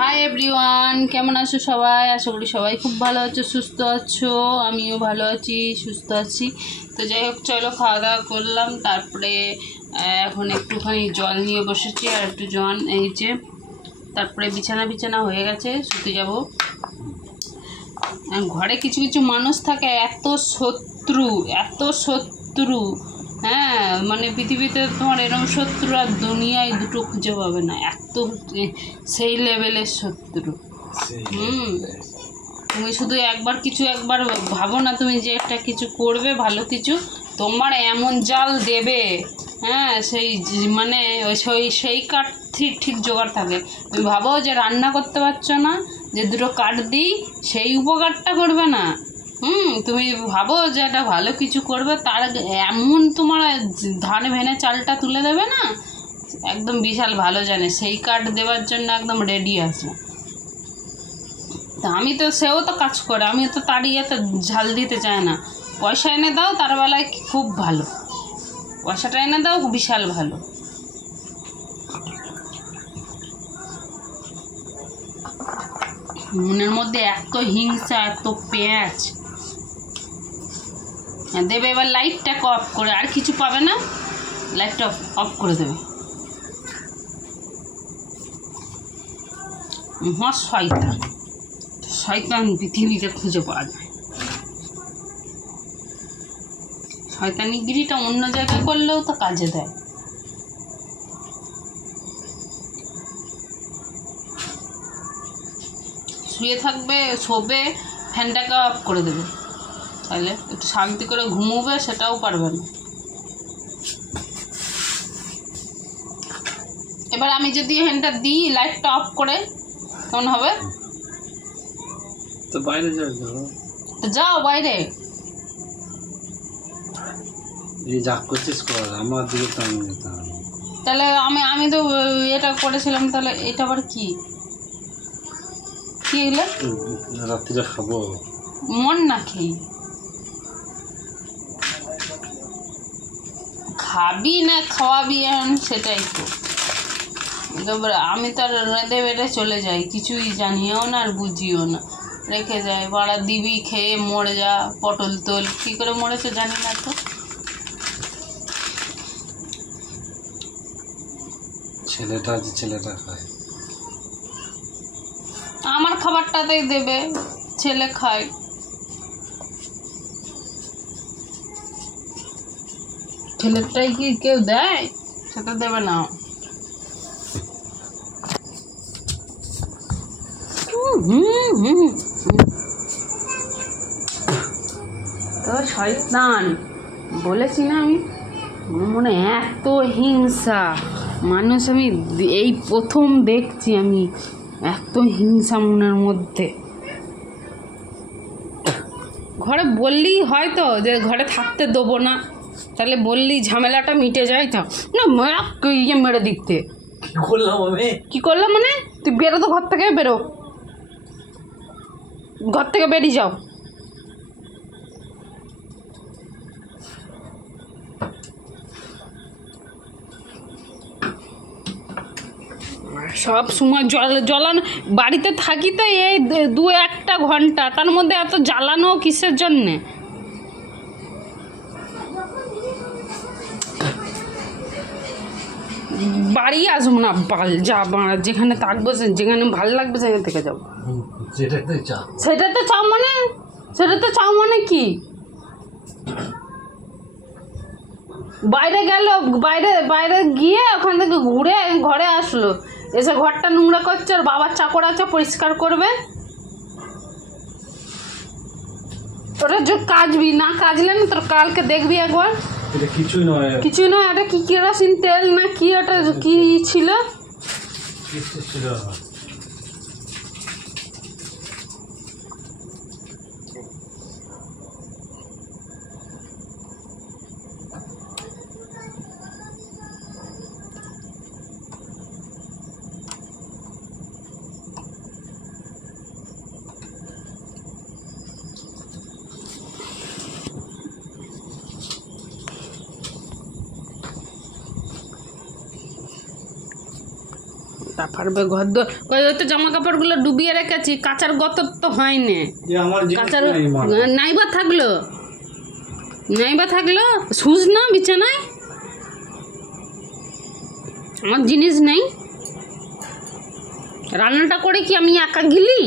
Hi everyone, কেমন আছো সবাই? আশা করি সবাই খুব ভালো আছো, সুস্থ আছো। আমিও ভালো আছি, সুস্থ আছি। তো যাই হোক, চলো খাওয়া দাওয়া করলাম, তারপরে এখন একটুখানি জল নিয়ে বসেছি আর একটু জল এই যে, তারপরে বিছানা হয়ে গেছে, শুতে যাব। ঘরে কিছু কিছু মানুষ থাকে এত শত্রু, হ্যাঁ, মানে পৃথিবীতে তোমার এরকম শত্রু আর দুনিয়ায় দুটো খুঁজে পাবে না, এত সেই লেভেলের শত্রু। তুমি শুধু একবার ভাবো না তুমি যে একটা কিছু করবে, ভালো কিছু, তোমার এমন জাল দেবে, হ্যাঁ, সেই মানে সেই কাঠ ঠিক জোগাড় থাকে। তুমি ভাবো যে রান্না করতে পারছো না, যে দুটো কাঠ দিই, সেই উপকারটা করবে না। তুমি ভাবো যে একটা ভালো কিছু করবে, তার এমন তোমার ধানে ভেনে চালটা তুলে দেবে না, একদম বিশাল ভালো জানে, সেই কাঠ দেওয়ার জন্য একদম রেডি আছে। তা সেও তো কাজ করে, আমি তো তার ইয়েতে ঝাল দিতে চাই না। পয়সা এনে দাও, তার বেলায় খুব ভালো, পয়সাটা এনে দাও, বিশাল ভালো। মনের মধ্যে এত হিংসা, এত পেঁয়াজ দেবে। এবার লাইটটাকে অফ করে, আর কিছু পাবে না, লাইটটা অফ করে দেবে। শয়তান পৃথিবীতে খুঁজে পাওয়া যায়। শয়তানিগিরিটা অন্য জায়গায় করলেও তো কাজে দেয়। শুয়ে থাকবে, শোবে, ফ্যানটাকে অফ করে দেবে, তাহলে একটু শান্তি করে ঘুমোবে, সেটাও পারবে না। এবার আমি যদি ফ্যানটা দিই, লাইটটা অফ করে, কেমন হবে? তো বাইরে যাও বাইরে, এই যা করছিস কর, আমার দিকে তো আমি তাহলে আমি তো এটা করেছিলাম, তাহলে এটা আবার কি এগুলো? রাত্রিরে খাবো মন না খেয়ে খাবি না খাওয়াবি, সেটাই তো। আমি তো আর রেঁধে বেড়ে চলে যাই, কিছুই জানিও না আর বুঝিও না, রেখে যায়। বাড়া দিবি, খেয়ে মরে যা, পটল তোল। কী করে মরেছে জানি না তো। ছেলেটা খায়, আমার খাবারটাতেই দেবে, ছেলে খায়। ছেলেটাই কি কেউ দেয়? সেটা দেবে না। তো শয়তান বলেছি না আমি, মনে এত হিংসা মানুষ, আমি এই প্রথম দেখছি আমি এত হিংসা মনের মধ্যে। ঘরে বললেই হয়তো যে ঘরে থাকতে দেবো না, তাহলে বললেই ঝামেলাটা মিটে যায়। তো না, ইয়ে মেরে দিতে কি করলাম মানে, তুই বেরো তো, ঘর থেকে বেরো, ঘর থেকে বেরিয়ে যাও। সব সময় জ্বালানো, বাড়িতে থাকি তো এই 2-1 ঘন্টা, তার মধ্যে এত জ্বালানো কিসের জন্যে? বাড়ি আসবো না, যা যেখানে থাকবো, যেখানে ভালো লাগবে সেখান থেকে যাবো। সেটা তো চাও মানে কি? বাইরে গেল, বাইরে গিয়ে ওখান থেকে ঘুরে ঘরে আসলো, এসে ঘরটা নোংরা করছে, আর বাবার চাকর আছে পরিষ্কার করবে। তোরা যে কাজবি না, কাজলে না তোর কালকে দেখবি একবার। কিছুই নয়, এটা কি কেরোসিন তেল না কি, ওটা কি ছিল? পারবে ঘর দোর ওই তো জামা কাপড়গুলো ডুবিয়ে রেখেছি, কাচার গত তো হয়নি। আমার কাচার নাইবা থাকলো, নাইবা থাকলো শুজ না বিছানায়, আমার জিনিস নেই। রান্নাটা করে কি আমি একা গেলি?